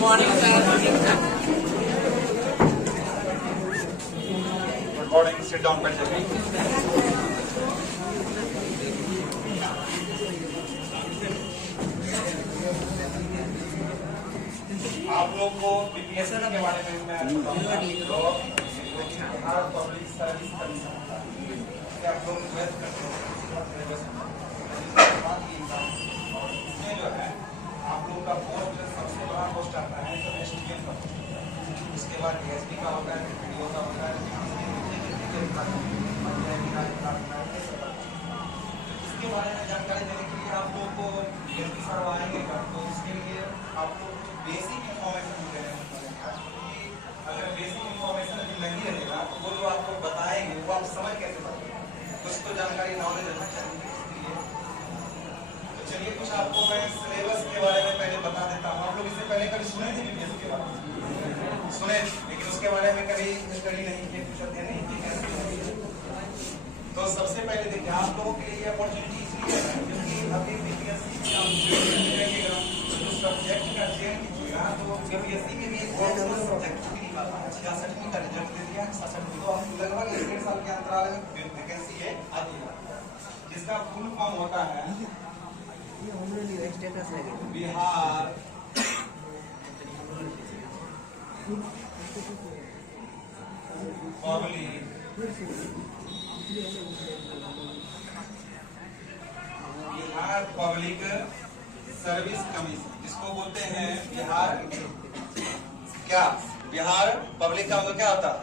Morning, sit down बैठ जाइए। आप लोग को बीपीएससी के बारे में मैं बताऊंगा। पब्लिक सर्विस कमीशन आप लोग ट्वेल्थ करते हैं, इसमें जो है आप लोग का पोस्ट सबसे बड़ा पोस्ट आता है तो एसटीएम का पोस्ट आता है। उसके बाद डीएसपी का होता है, वीडियो का होता है, इसके बारे में जानकारी देने के लिए आप लोग को डीएसपी साहब आएंगे। तो इसके लिए आप लोग बेसिक इंफॉर्मेशन दे रहे हैं। अगर बेसिक इंफॉर्मेशन नहीं रहेगा तो वो जो आपको बताएंगे वो आप समझ कैसे पाएंगे? कुछ तो जानकारी नॉलेज रहना चाहिए। इसलिए तो चलिए कुछ आपको मैं सिलेबस के बारे में पहले बता देता हूँ। आप लोग इससे पहले कभी सुने थे बीपीएससी के बारे में? सुने, लेकिन उसके बारे में कभी स्टडी नहीं किए, कुछ अध्ययन नहीं किए। तो सबसे पहले देखिए, आप लोगों के लिए अपॉर्चुनिटी इसलिए है क्योंकि अभी बीपीएससी सब्जेक्ट का चयन कीजिएगा तो बीपीएससी में भी एक सब्जेक्ट 66 का रिजल्ट दे दिया, 66 तो लगभग 1.5 साल के अंतराल में वैकेंसी है आती है, जिसका फुल फॉर्म होता है बिहार पब्लिक सर्विस कमीशन, जिसको बोलते हैं बिहार पब्लिक का मतलब क्या होता है?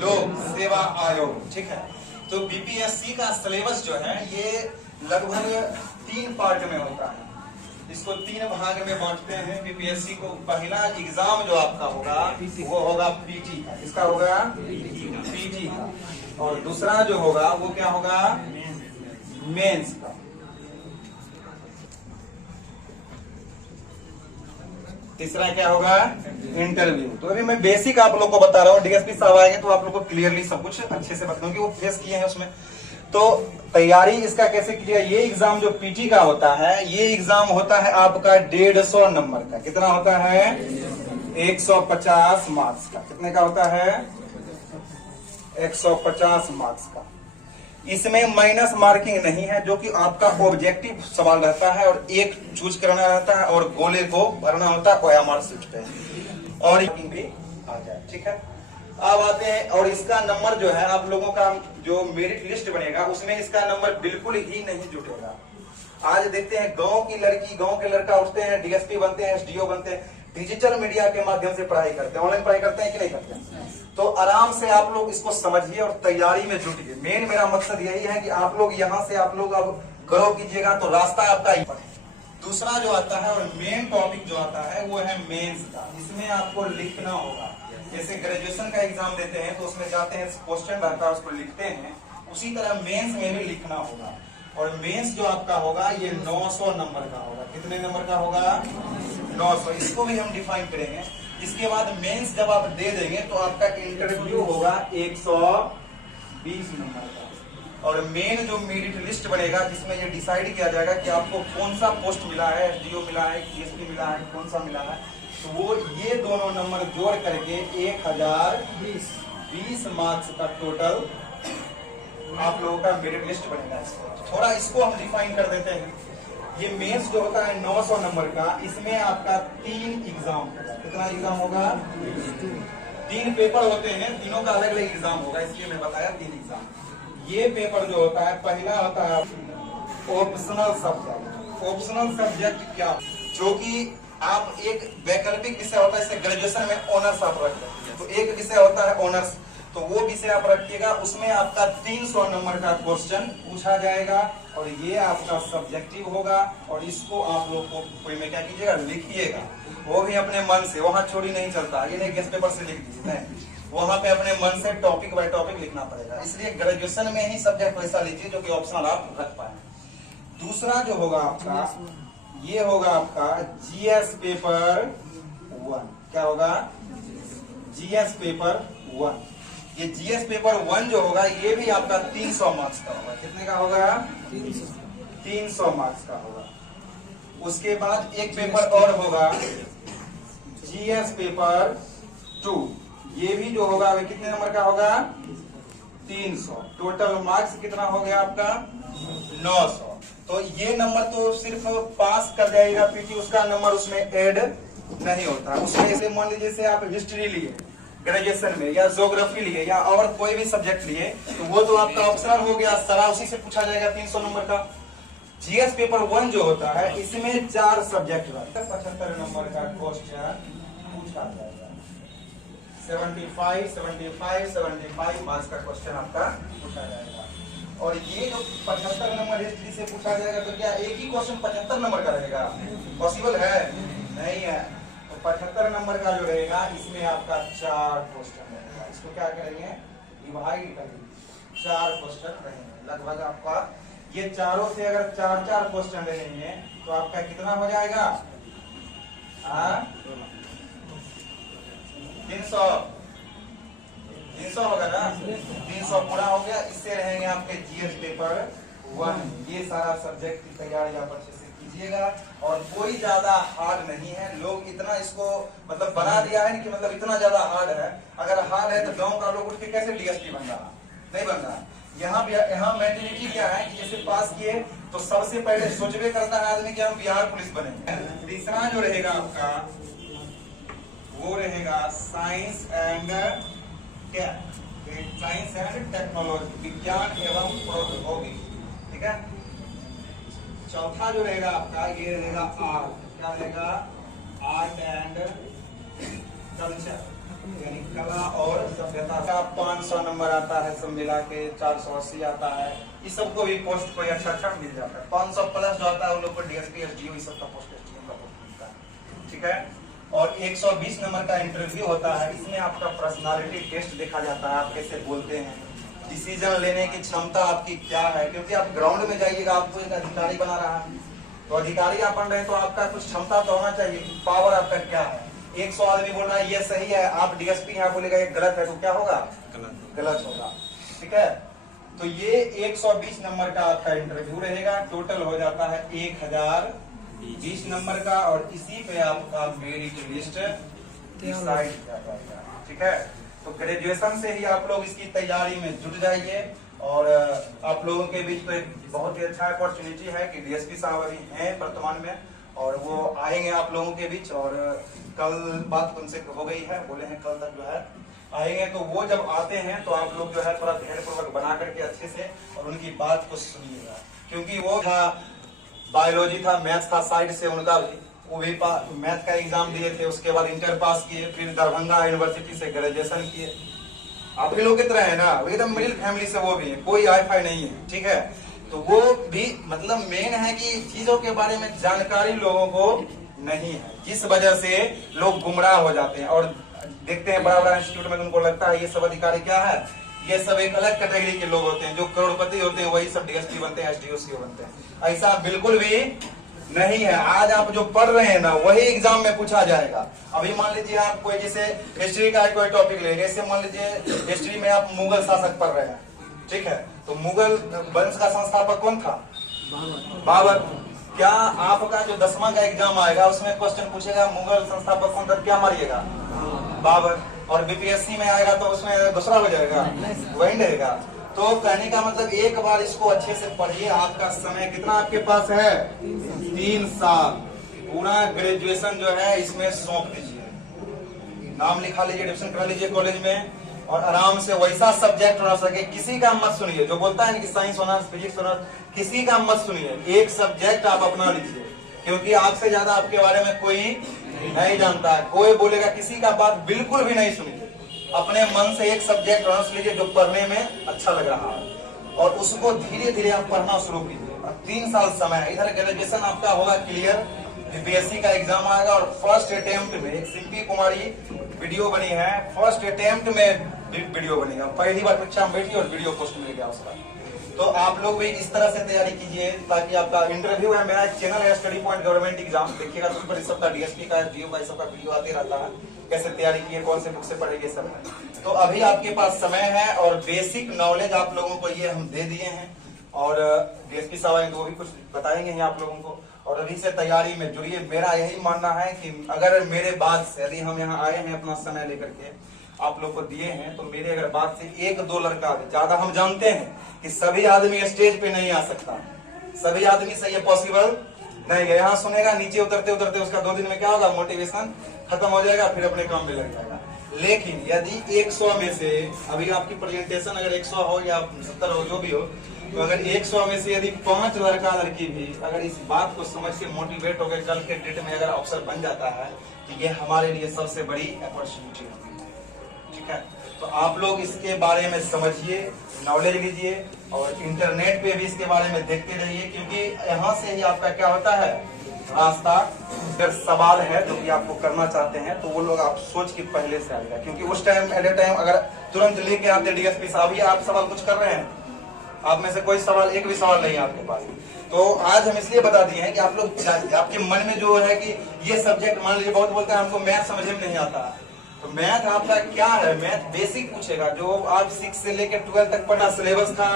लोक सेवा आयोग। ठीक है, तो बीपीएससी का सिलेबस जो है ये लगभग 3 पार्ट में होता है। इसको 3 भाग में बांटते हैं बीपीएससी को। पहला एग्जाम जो आपका होगा वो होगा पीटी का। इसका होगा पीटी का। और दूसरा जो होगा वो क्या होगा? मेंस का। तीसरा क्या होगा? इंटरव्यू। तो अभी मैं बेसिक आप लोग को बता रहा हूँ, डीएसपी साहब आएंगे तो आप लोग को क्लियरली सब कुछ अच्छे से बताऊंगा कि वो फेस किए हैं उसमें। तो तैयारी इसका कैसे किया? ये एग्जाम जो पीटी का होता है, ये एग्जाम होता है आपका 150 नंबर का। कितना होता है? 150 मार्क्स का। कितने का होता है? 150 मार्क्स का। इसमें माइनस मार्किंग नहीं है, जो कि आपका ऑब्जेक्टिव सवाल रहता है और एक चूज करना रहता है और गोले को भरना होता है OMR शीट पे और भी आ जाए। ठीक है, अब आते हैं। और इसका नंबर जो है आप लोगों का जो मेरिट लिस्ट बनेगा उसमें इसका नंबर बिल्कुल ही नहीं जुटेगा। आज देखते हैं गांव की लड़की गांव के लड़का उठते हैं, डीएसपी बनते हैं, एसडीओ बनते हैं, डिजिटल मीडिया के माध्यम से पढ़ाई करते हैं, ऑनलाइन पढ़ाई करते हैं कि नहीं करते हैं? तो आराम से आप लोग इसको समझिए और तैयारी में जुटिए। मेन मेरा मकसद यही है कि आप लोग यहाँ से आप लोग अब ग्रो कीजिएगा तो रास्ता आपका ही पड़े। दूसरा जो आता है और मेन टॉपिक जो आता है वो है मेंस का। इसमें आपको लिखना होगा। जैसे ग्रेजुएशन का एग्जाम देते हैं तो उसमें जाते हैं, क्वेश्चन रहता है उसको लिखते हैं, उसी तरह मेंस में भी लिखना होगा। और मेंस जो आपका होगा ये 900 नंबर का होगा। कितने नंबर का होगा? 900। इसको भी हम डिफाइन करेंगे। इसके बाद मेंस जब आप दे देंगे तो आपका इंटरव्यू होगा 120 नंबर का। और मेन जो मेरिट लिस्ट बनेगा जिसमें ये डिसाइड किया जाएगा कि आपको कौन सा पोस्ट मिला है, एसडीओ मिला है, डीएसपी मिला है, कौन सा मिला है, तो वो ये दोनों नंबर जोड़ करके 1020 मार्क्स का टोटल आप लोगों का मेरिट लिस्ट बनेगा। थोड़ा इसको हम डिफाइन कर देते हैं। ये मेंस जो होता है 900 नंबर का, इसमें आपका 3 एग्जाम होगा। कितना एग्जाम होगा? 3 पेपर होते हैं, तीनों का अलग अलग एग्जाम होगा, इसलिए मैं बताया 3 एग्जाम। ये पेपर जो होता है पहला होता है ऑप्शनल सब्जेक्ट। ऑप्शनल सब्जेक्ट क्या? जो कि आप एक वैकल्पिक विषय होता है, जैसे ग्रेजुएशन में ऑनर्स आप रख सकते हैं, तो एक विषय होता है ऑनर्स, तो वो विषय आप रखिएगा। उसमें आपका 300 नंबर का क्वेश्चन पूछा जाएगा और ये आपका सब्जेक्टिव होगा। और इसको आप लोग को कोई में क्या कीजिएगा? लिखिएगा। वो भी अपने मन से, वहाँ चोरी नहीं चलता। ये नहीं गेस्ट पेपर से लिख दीजिए, नहीं, वहाँ पे अपने मन से टॉपिक बाय टॉपिक लिखना पड़ेगा। इसलिए ग्रेजुएशन में ही सब्जेक्ट वैसा लीजिए जो कि ऑप्शनल आप रख पाए। दूसरा जो होगा आपका, ये होगा आपका जीएस पेपर 1। क्या होगा? GS paper 1। ये जीएस पेपर 1 जो होगा ये भी आपका 300 मार्क्स का होगा। कितने का होगा? 300 मार्क्स का होगा। उसके बाद एक पेपर और होगा जीएस पेपर 2, ये भी जो होगा वे कितने नंबर का होगा 300। टोटल मार्क्स कितना हो गया आपका 900। तो ये नंबर तो सिर्फ पास कर जाएगा पीटी, उसका नंबर उसमें ऐड नहीं होता। उसमें से मान लीजिए से आप हिस्ट्री लिए ग्रेजुएशन में, या ज्योग्राफी लिए, या और कोई भी सब्जेक्ट लिए, तो वो तो आपका ऑप्शनल हो गया, सारा उसी से पूछा जाएगा 300 नंबर का। जीएस पेपर 1 जो होता है इसमें 4 सब्जेक्ट रहता है, 75 नंबर का क्वेश्चन पूछा जाएगा। 75 मार्क्स का क्वेश्चन आपका पूछा जाएगा। और ये जो 75 नंबर हिस्ट्री से पूछा जाएगा, तो क्या एक ही क्वेश्चन 75 नंबर का रहेगा? पॉसिबल है? नहीं है। तो 75 नंबर का जो रहेगा इसमें आपका 4 क्वेश्चन रहेगा। इसको क्या करेंगे, डिवाइड करेंगे, 4 क्वेश्चन रहेंगे लगभग आपका। ये चारों से अगर 4-4 क्वेश्चन रहेंगे तो आपका कितना हो जाएगा 300 होगा ना, 300 पूरा हो गया। इससे रहेंगे आपके जीएस पेपर 1। ये सारा सब्जेक्ट की तैयारी आप अच्छे से कीजिएगा, और कोई ज्यादा हार्ड नहीं है। लोग इतना इसको मतलब बना दिया है कि मतलब इतना ज्यादा हार्ड है। अगर हार्ड है तो गांव का लोग उठ के कैसे डीएसपी बन रहा? नहीं बन रहा। यहाँ मेंटेलिटी क्या है कि जैसे पास किए तो सबसे पहले सोचबे करता है आदमी कि हम बिहार पुलिस बनेंगे। तीसरा जो रहेगा आपका वो रहेगा साइंस एंड टेक्नोलॉजी, विज्ञान एवं प्रौद्योगिकी, ठीक है। चौथा जो रहेगा आपका ये रहेगा आर्ट, क्या रहेगा आर्ट एंड कल्चर, यानी कला और सभ्यता का 500 नंबर आता है, सब मिला के 480 आता है। इस सबको भी पोस्ट कोई अच्छा मिल जाता है। 500 प्लस जो आता है उन लोग को डीएसपी एसडीओ इस सब का पोस्ट का पोस्ट मिलता है, ठीक है। और 120 नंबर का इंटरव्यू होता है। इसमें आपका पर्सनालिटी टेस्ट देखा जाता है, आप कैसे बोलते हैं, डिसीजन लेने की क्षमता आपकी क्या है, क्योंकि आप ग्राउंड में जाइएगा, आपको एक अधिकारी बना रहा है, तो अधिकारी आप बन रहे हैं तो आपका कुछ क्षमता तो होना चाहिए, पावर आपका क्या है। 100 आदमी बोल रहा है ये सही है, आप डीएसपी यहाँ बोलेगा ये गलत है, तो क्या होगा गलत होगा, ठीक है। तो ये 120 नंबर का आपका इंटरव्यू रहेगा। टोटल हो जाता है 1020 नंबर का, और इसी पे आपका मेरिट लिस्ट डिसाइड किया जाएगा, ठीक है। तो ग्रेजुएशन से ही आप लोग इसकी तैयारी में जुट जाइए। और आप लोगों के बीच तो एक बहुत ही अच्छा अपॉर्चुनिटी है कि डीएसपी साहब अभी हैं वर्तमान में, और वो आएंगे आप लोगों के बीच। और कल बात उनसे हो गई है, बोले हैं कल तक जो है आएंगे। तो वो जब आते हैं तो आप लोग जो है थोड़ा धैर्य पूर्वक बना करके अच्छे से और उनकी बात को सुनिएगा, क्योंकि वो था बायोलॉजी था, मैथ्स था साइड से उनका भी, वो भी मैथ का एग्जाम दिए थे, उसके बाद इंटर पास किए, फिर दरभंगा यूनिवर्सिटी से ग्रेजुएशन किए। आप भी लोग की तरह है ना, एकदम मिडिल फैमिली से वो भी है, कोई हाई-फाई नहीं है, ठीक है। तो वो भी मतलब मेन है कि चीजों के बारे में जानकारी लोगों को नहीं है, जिस वजह से लोग गुमराह हो जाते हैं। और देखते हैं बड़ा बड़ा इंस्टीट्यूट में उनको लगता है ये सब अधिकारी क्या है, ये सब एक अलग कैटेगरी के लोग होते हैं, जो करोड़पति होते हैं वही सब डीएसपी बनते हैं, एसडीओ सीओ बनते हैं। ऐसा बिल्कुल भी नहीं है। आज आप जो पढ़ रहे हैं ना वही एग्जाम में पूछा जाएगा। अभी मान लीजिए आप कोई जैसे हिस्ट्री का कोई टॉपिक ले, जैसे मान लीजिए हिस्ट्री में आप मुगल शासक पढ़ रहे हैं, ठीक है। तो मुगल वंश का संस्थापक कौन था? बाबर। क्या आपका जो 10वां का एग्जाम आएगा उसमें क्वेश्चन पूछेगा मुगल संस्थापक कौन था, क्या मारिएगा? बाबर। और बीपीएससी में आएगा तो उसमें दूसरा हो जाएगा, वही रहेगा। तो कहने का मतलब एक बार इसको अच्छे से पढ़िए। आपका समय कितना आपके पास है? 3 साल। पूरा ग्रेजुएशन जो है इसमें सौंप दीजिए, नाम लिखा लीजिए, एडमिशन करा लीजिए कॉलेज में, और आराम से वैसा सब्जेक्ट होना सके। किसी का मत सुनिए, जो बोलता है कि साइंस ऑनर्स फिजिक्स ऑनर्स, किसी का मत सुनिए। एक सब्जेक्ट आप अपना लीजिए, क्योंकि आपसे ज्यादा आपके बारे में कोई नहीं जानता है। कोई बोलेगा किसी का बात बिल्कुल भी नहीं सुनिए। अपने मन से एक सब्जेक्ट ऑनर्स लीजिए जो पढ़ने में अच्छा लग रहा है, और उसको धीरे धीरे आप पढ़ना शुरू कीजिए। 3 साल समय है। इधर ग्रेजुएशन आपका होगा क्लियर, बीपीएससी का एग्जाम आएगा, और फर्स्ट अटेम्प्ट में एक सिंपी कुमारी वीडियो बनी है, फर्स्ट अटेम्प्ट में वीडियो बनी है, पहली बार परीक्षा में बैठी और वीडियो पोस्ट मिल गया उसका। तो आप लोग भी इस तरह से तैयारी कीजिए ताकि आपका इंटरव्यू है। मेरा एक चैनल है स्टडी पॉइंट गवर्नमेंट एग्जाम, देखिएगा तो उस पर सबका डीएसपी का एसडीओ का सबका वीडियो आते रहता है, कैसे तैयारी किए, कौन से बुक से पढ़े, ये सब है। तो अभी आपके पास समय है, और बेसिक नॉलेज आप लोगों को ये हम दे दिए हैं, और डीएसपी साहब आएंगे तो वो भी कुछ बताएंगे आप लोगों को। और अभी से तैयारी में जुड़िए। मेरा यही मानना है कि अगर मेरे बाद से, यदि हम यहाँ आए हैं अपना समय लेकर के आप लोग को दिए हैं, तो मेरे अगर बात से एक दो लड़का ज्यादा, हम जानते हैं कि सभी आदमी स्टेज पे नहीं आ सकता, सभी आदमी से ये पॉसिबल नहीं है। यहाँ सुनेगा, नीचे उतरते उतरते उसका 2 दिन में क्या होगा, मोटिवेशन खत्म हो जाएगा, फिर अपने काम में लग जाएगा। लेकिन यदि 100 में से, अभी आपकी प्रेजेंटेशन अगर 100 हो या 70 हो, जो भी हो, तो अगर 100 में से यदि 5 लड़का लड़की भी अगर इस बात को समझ के मोटिवेट होकर कल के डेट में अगर अवसर बन जाता है, तो ये हमारे लिए सबसे बड़ी अपॉर्चुनिटी होगी। ठीक है, तो आप लोग इसके बारे में समझिए, नॉलेज लीजिए और इंटरनेट पे भी इसके बारे में देखते रहिए, क्योंकि यहाँ से ही आपका क्या होता है रास्ता। अगर सवाल है जो कि आपको करना चाहते हैं, तो वो लोग आप सोच के पहले से आएगा, क्योंकि उस टाइम एट ए टाइम अगर तुरंत लेके आते डीएसपी साहब, ये आप सवाल कुछ कर रहे हैं, आप में से कोई सवाल, एक भी सवाल नहीं है आपके पास, तो आज हम इसलिए बता दिए हैं कि आप लोग, आपके मन में जो है कि ये सब्जेक्ट, मान लीजिए बहुत बोलते हैं हमको मैथ समझ में नहीं आता, तो मैथ आपका क्या है, मैथ बेसिक पूछेगा, जो आप 6 से लेकर 12 तक पढ़ा सिलेबस था।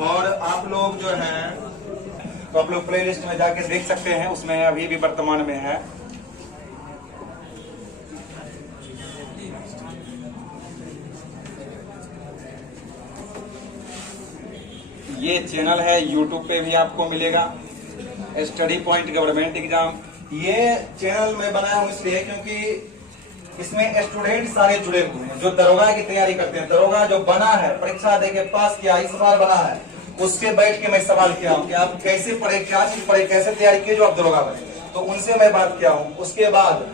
और आप लोग जो है, तो आप लोग प्ले लिस्ट में जाके देख सकते हैं, उसमें अभी भी वर्तमान में है। ये चैनल है, यूट्यूब पे भी आपको मिलेगा, स्टडी पॉइंट गवर्नमेंट एग्जाम। ये चैनल में बनाया हूं इसलिए क्योंकि इसमें स्टूडेंट सारे जुड़े हुए हैं जो दरोगा की तैयारी करते हैं। दरोगा जो बना है, परीक्षा देके पास किया, इस बार बना है, उससे बैठ के मैं सवाल किया हूं कि आप कैसे पढ़े, क्या चीज पढ़े, कैसे तैयारी किए जो आप दरोगा बने, तो उनसे मैं बात किया हूं। उसके बाद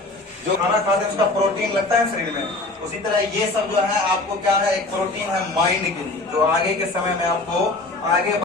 जो खाना खाते हैं उसका प्रोटीन लगता है शरीर में, उसी तरह ये सब जो है आपको क्या है, एक प्रोटीन है माइंड के लिए, जो आगे के समय में आपको आगे